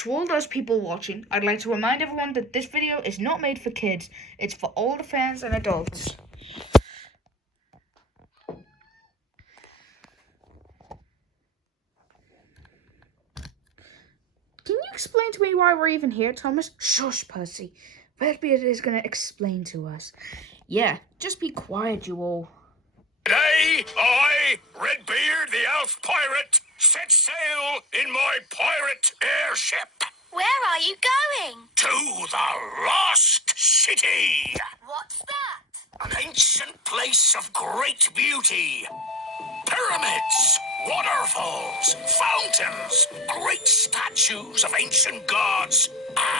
To all those people watching, I'd like to remind everyone that this video is not made for kids. It's for all the fans and adults. Can you explain to me why we're even here, Thomas? Shush, Percy. Redbeard is going to explain to us. Yeah, just be quiet, you all. Today, I, Redbeard the elf pirate, set sail in my pirate airship. Where are you going? To the Lost City. What's that? An ancient place of great beauty. Pyramids, waterfalls, fountains, great statues of ancient gods,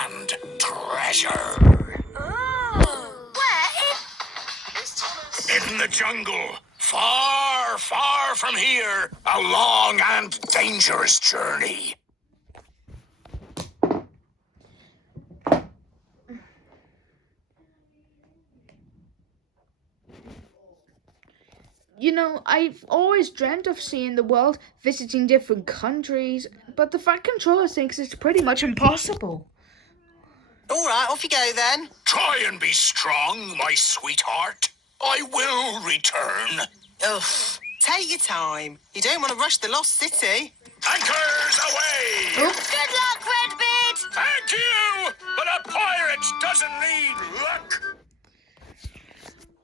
and treasure. Oh. In the jungle, far, far from here, a long and dangerous journey. You know, I've always dreamt of seeing the world, visiting different countries, but the Fat Controller thinks it's pretty much impossible. All right, off you go then. Try and be strong, my sweetheart. I will return. Ugh, take your time. You don't want to rush the Lost City. Anchors away! Oh. Good luck, Redbeard! Thank you! But a pirate doesn't need luck.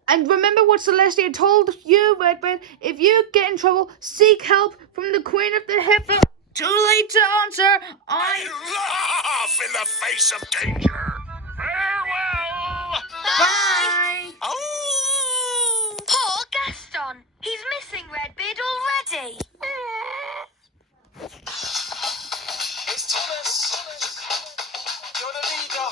And remember what Celestia told you, Redbeard. If you get in trouble, seek help from the Queen of the Hippo. Too late to answer. I laugh in the face of danger. Farewell! Bye. Oh! Poor Gaston. He's missing Redbeard already. It's Thomas. You're the leader.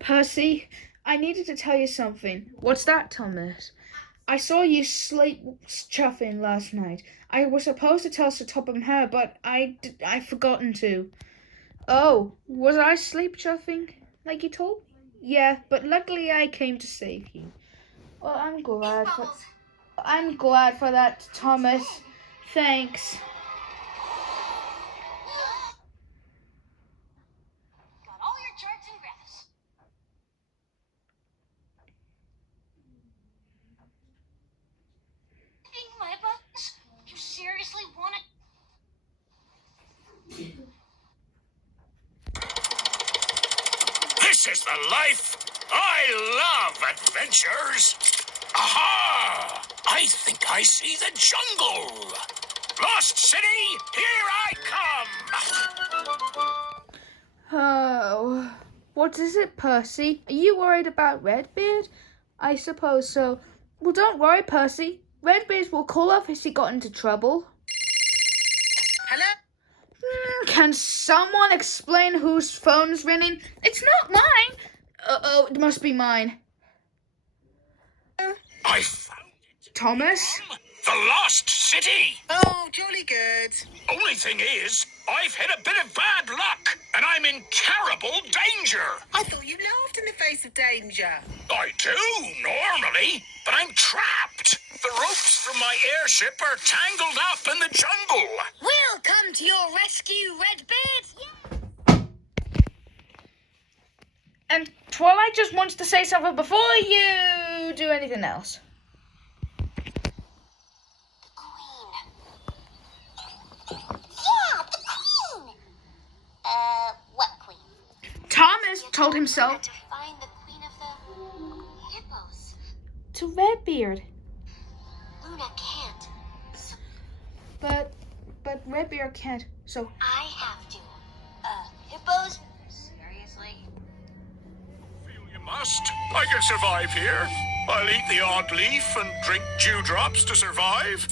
Percy, I needed to tell you something. What's that, Thomas? I saw you sleep chuffing last night. I was supposed to tell Sir Topham Hair, but I've forgotten to. Oh, was I sleep chuffing like you told me? Yeah, but luckily I came to save you. Well, I'm glad for that, Thomas. Thanks. Got all your charts and graphs. My buttons? You seriously want to? This is the life. I love adventures. Aha! I think I see the jungle. Lost City, here I come. Oh, what is it, Percy? Are you worried about Redbeard? I suppose so. Well, don't worry, Percy. Redbeard will call off if he got into trouble. Hello? Can someone explain whose phone's ringing? It's not mine. Oh, it must be mine. I found it. Thomas? The Lost City. Oh, jolly good. Only thing is, I've hit a bit of bad luck, and I'm in terrible danger. I thought you laughed in the face of danger. I do, normally, but I'm trapped. The ropes from my airship are tangled up in the jungle. We'll come to your rescue, Redbeard. And Twilight just wants to say something before you do anything else. What queen? Thomas told himself To find the queen of the hippos. to Redbeard. Luna can't. So But Redbeard can't, so I have to. Hippos? Seriously? Feel you must. I can survive here. I'll eat the odd leaf and drink dewdrops to survive.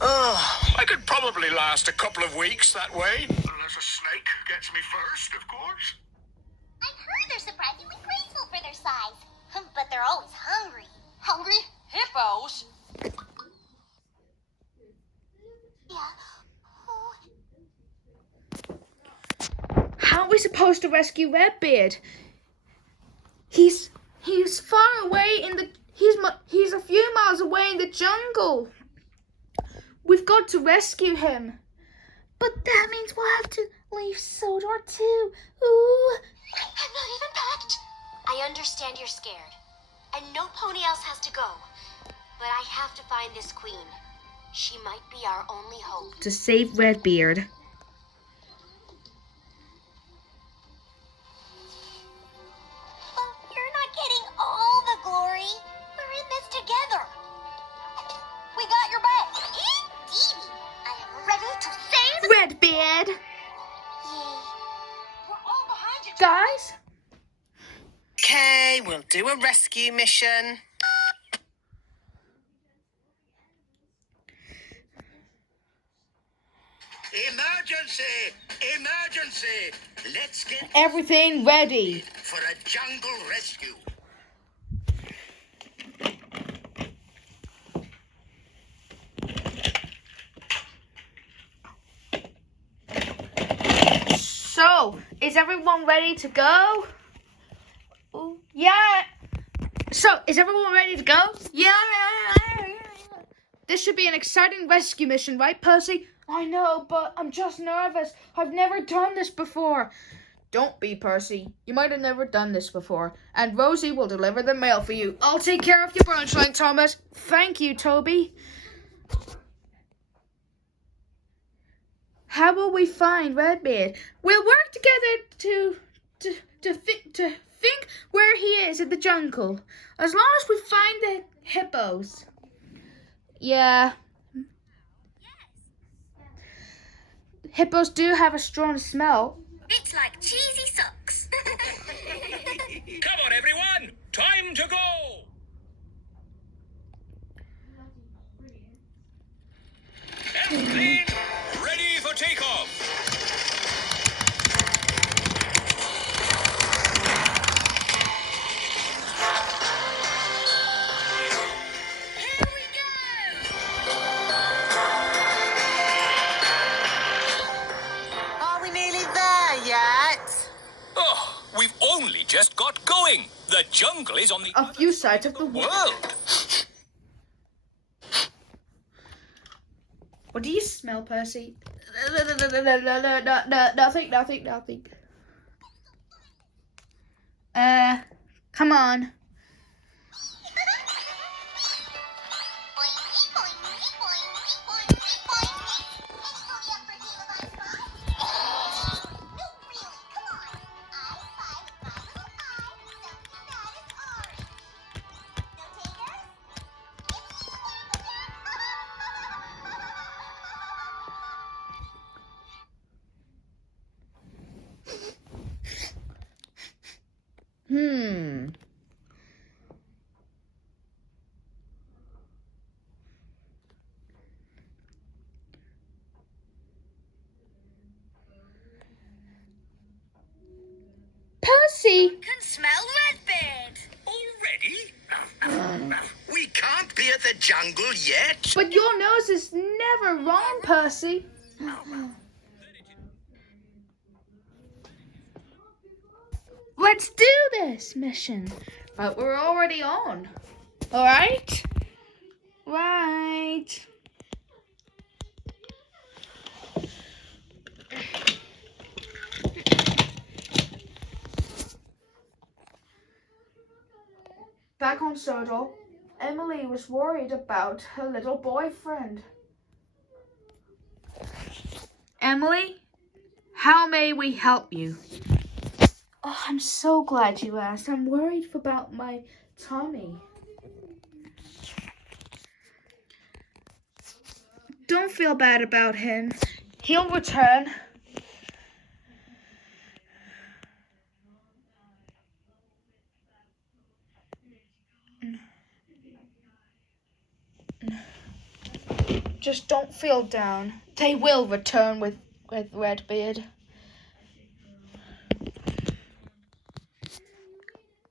Oh, I could probably last a couple of weeks that way. Unless a snake gets me first, of course. I've heard they're surprisingly graceful for their size. But they're always hungry. Hungry? Hippos? Yeah. Oh. How are we supposed to rescue Redbeard? He's far away in the he's a few miles away in the jungle. We've got to rescue him. But that means we'll have to leave Sodor too. Ooh. I'm not even packed. I understand you're scared. And no pony else has to go. But I have to find this queen. She might be our only hope. To save Redbeard. Well, you're not getting all the glory. We're in this together. We got your back. Indeed. I am ready to save Redbeard! Yay. We're all behind you. Guys? okay, we'll do a rescue mission. Emergency! Emergency! Let's get Everything ready. for a jungle rescue. So, is everyone ready to go? Ooh, yeah. So, is everyone ready to go? Yeah. This should be an exciting rescue mission, right, Percy? I know, but I'm just nervous. I've never done this before. Don't be, Percy. You might have never done this before. And Rosie will deliver the mail for you. I'll take care of your brunch line, Thomas. Thank you, Toby. How will we find Redbeard? We'll work together to think where he is in the jungle. As long as we find the hippos. Yeah. Hippos do have a strong smell. It's like cheesy socks. Come on, everyone! Time to go! Airplane ready for takeoff! Here we go. Are we nearly there yet? Oh, we've only just got going. The jungle is on the A few sides of the world. world. What do you smell, Percy? Nothing. Come on. Percy! Can smell Redbeard. Already? We can't be at the jungle yet. But your nose is never wrong, Percy. Let's do this mission. But we're already on. Alright? Right. Back on Sodal, Emily was worried about her little boyfriend. Emily, how may we help you? Oh, I'm so glad you asked. I'm worried about my Tommy. Don't feel bad about him. He'll return. Just don't feel down. They will return with Redbeard.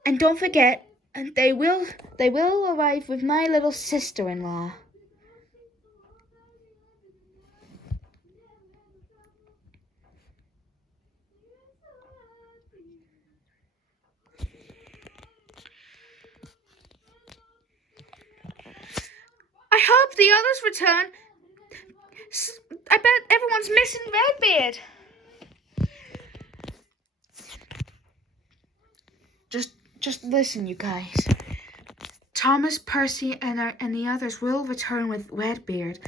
And don't forget, and they will arrive with my little sister-in-law. I hope the others return. I bet everyone's missing Redbeard. Just listen, you guys. Thomas, Percy, and the others will return with Redbeard.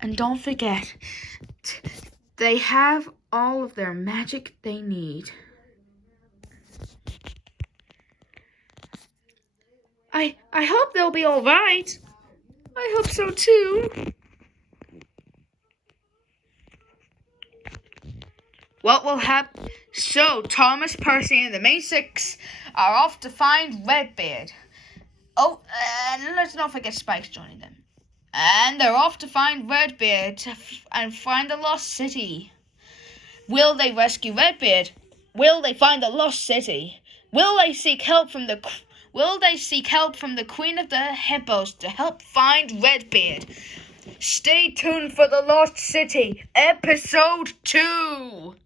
And don't forget, they have all of their magic they need. I hope they'll be all right. I hope so too. What will happen? So, Thomas, Percy, and the main six are off to find Redbeard. Oh, and let's not forget Spike's joining them. And they're off to find Redbeard and find the lost city. Will they rescue Redbeard? Will they find the lost city? Will they seek help from the Queen of the Hippos to help find Redbeard? Stay tuned for The Lost City, Episode 2.